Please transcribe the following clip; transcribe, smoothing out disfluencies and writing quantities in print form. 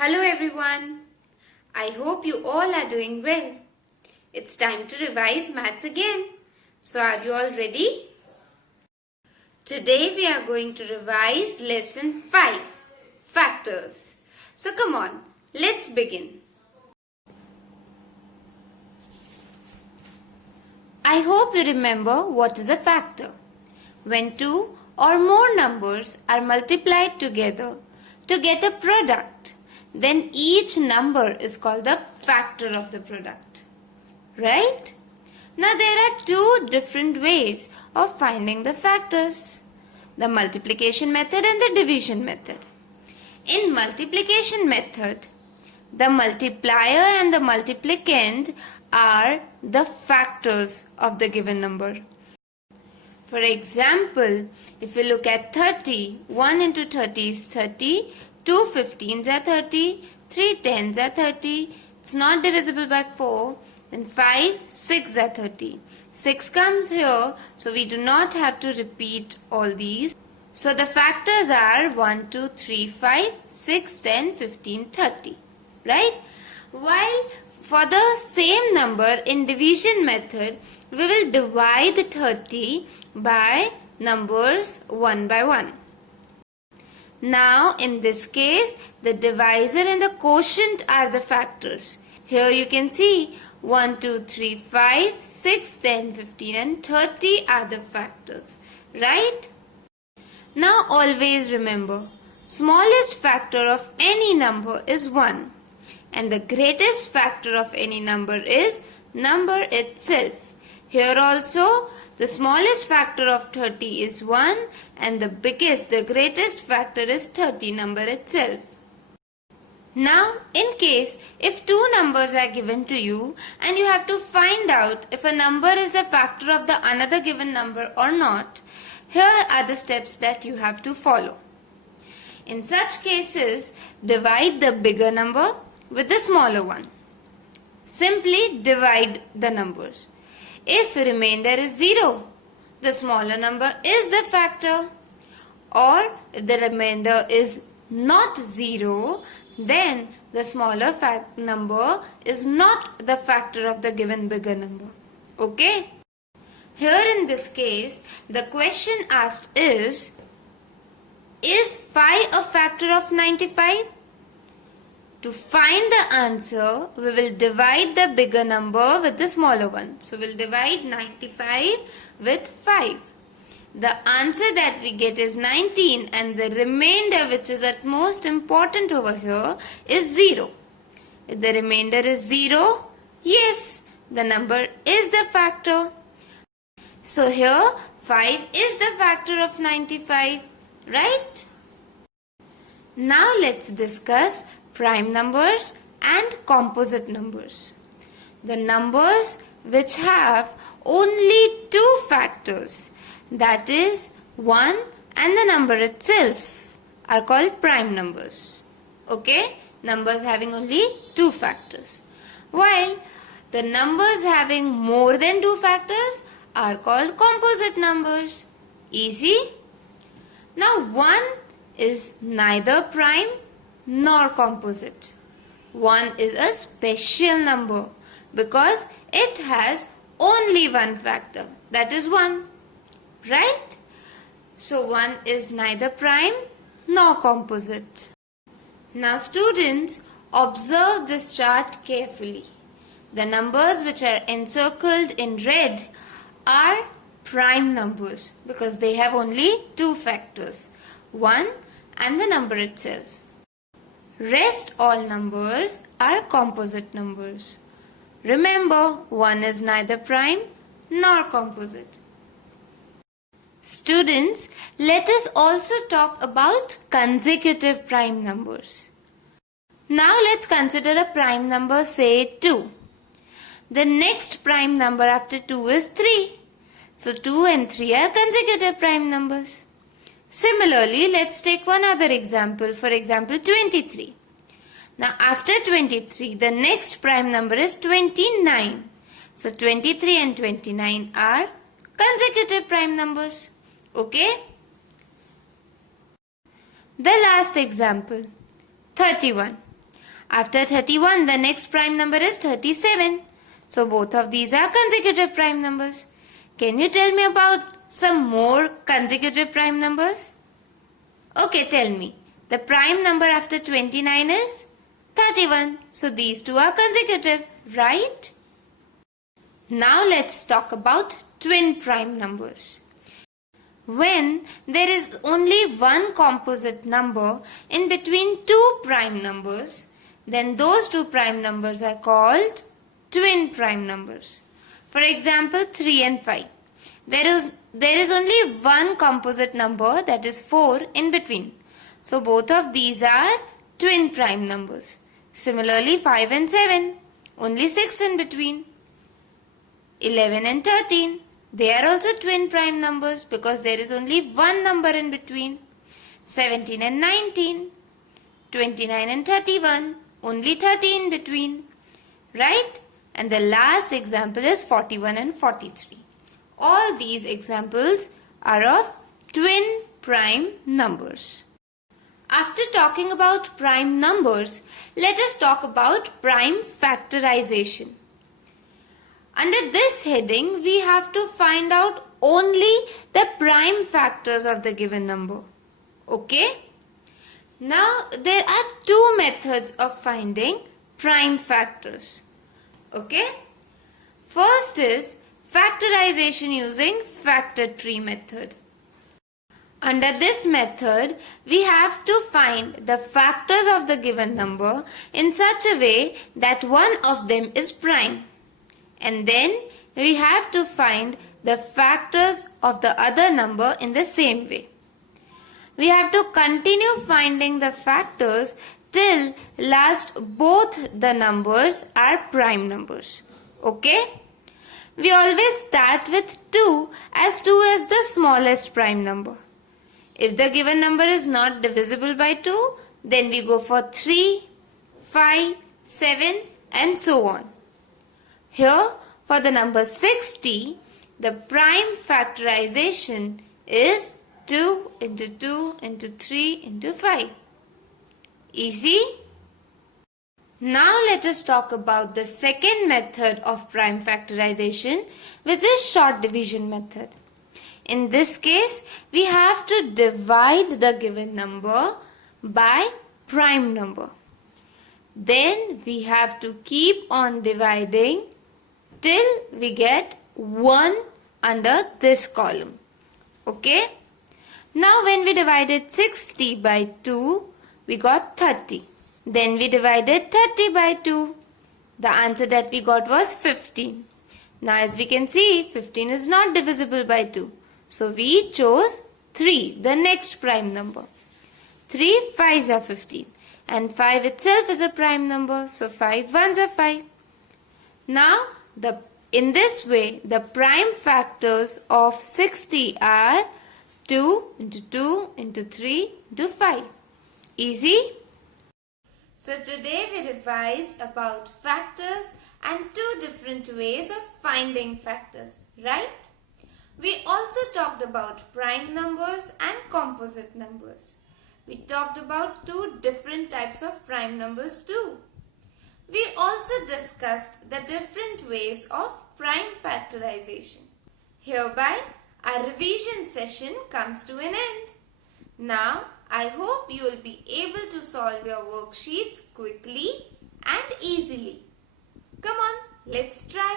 Hello everyone. I hope you all are doing well. It's time to revise maths again. So are you all ready? Today we are going to revise lesson 5, factors. So come on, let's begin. I hope you remember what is a factor. When two or more numbers are multiplied together to get a product, then each number is called the factor of the product. Right? Now there are two different ways of finding the factors. The multiplication method and the division method. In multiplication method, the multiplier and the multiplicand are the factors of the given number. For example, if you look at 30, 1 into 30 is 30, 2 15s are 30, 3 10s are 30, it's not divisible by 4, then 5, 6 are 30. 6 comes here, so we do not have to repeat all these. So the factors are 1, 2, 3, 5, 6, 10, 15, 30. Right? While for the same number in division method, we will divide 30 by numbers 1 by 1. Now in this case, the divisor and the quotient are the factors. Here you can see 1, 2, 3, 5, 6, 10, 15 and 30 are the factors. Right? Now always remember, smallest factor of any number is 1 and the greatest factor of any number is number itself. Here also, the smallest factor of 30 is 1 and the greatest factor is 30 number itself. Now, in case if two numbers are given to you and you have to find out if a number is a factor of the another given number or not, here are the steps that you have to follow. In such cases, divide the bigger number with the smaller one. Simply divide the numbers. If remainder is 0, the smaller number is the factor. Or if the remainder is not 0, then the smaller number is not the factor of the given bigger number. Okay? Here in this case, the question asked is 5 a factor of 95? To find the answer, we will divide the bigger number with the smaller one. So, we will divide 95 with 5. The answer that we get is 19 and the remainder, which is at most important over here, is 0. If the remainder is 0, yes, the number is the factor. So, here 5 is the factor of 95, right? Now, let's discuss prime numbers and composite numbers. The numbers which have only two factors, that is 1 and the number itself, are called prime numbers. Okay? Numbers having only two factors. While the numbers having more than two factors are called composite numbers. Easy? Now 1 is neither prime nor composite. 1 is a special number because it has only one factor, that is 1. Right? So 1 is neither prime nor composite. Now students, observe this chart carefully. The numbers which are encircled in red are prime numbers because they have only two factors, 1 and the number itself. Rest all numbers are composite numbers. Remember, 1 is neither prime nor composite. Students, let us also talk about consecutive prime numbers. Now let's consider a prime number, say 2. The next prime number after 2 is 3. So 2 and 3 are consecutive prime numbers. Similarly, let's take one other example, for example 23. Now after 23, the next prime number is 29. So 23 and 29 are consecutive prime numbers. Okay? The last example, 31. After 31, the next prime number is 37. So both of these are consecutive prime numbers. Can you tell me about some more consecutive prime numbers? Okay, tell me. The prime number after 29 is 31. So these two are consecutive, right? Now let's talk about twin prime numbers. When there is only one composite number in between two prime numbers, then those two prime numbers are called twin prime numbers. For example, 3 and 5. There is only one composite number, that is 4, in between. So both of these are twin prime numbers. Similarly, 5 and 7, only 6 in between. 11 and 13, they are also twin prime numbers because there is only one number in between. 17 and 19, 29 and 31, only 30 in between. Right? And the last example is 41 and 43. All these examples are of twin prime numbers. After talking about prime numbers, let us talk about prime factorization. Under this heading, we have to find out only the prime factors of the given number. Okay? Now, there are two methods of finding prime factors. Okay? First is factorization using factor tree method. Under this method, we have to find the factors of the given number in such a way that one of them is prime. And then we have to find the factors of the other number in the same way. We have to continue finding the factors till last both the numbers are prime numbers. Okay? We always start with 2 as 2 is the smallest prime number. If the given number is not divisible by 2, then we go for 3, 5, 7 and so on. Here, for the number 60, the prime factorization is 2 into 2 into 3 into 5. Easy? Now let us talk about the second method of prime factorization, which is short division method. In this case, we have to divide the given number by prime number. Then we have to keep on dividing till we get 1 under this column. Okay? Now when we divided 60 by 2, we got 30. Then we divided 30 by 2. The answer that we got was 15. Now as we can see, 15 is not divisible by 2. So we chose 3, the next prime number. 3 5s are 15. And 5 itself is a prime number. So 5 1s are 5. Now in this way, the prime factors of 60 are 2 into 2 into 3 into 5. Easy? So today we revised about factors and two different ways of finding factors, right? We also talked about prime numbers and composite numbers. We talked about two different types of prime numbers too. We also discussed the different ways of prime factorization. Hereby, our revision session comes to an end. Now, I hope you will be able to solve your worksheets quickly and easily. Come on, let's try.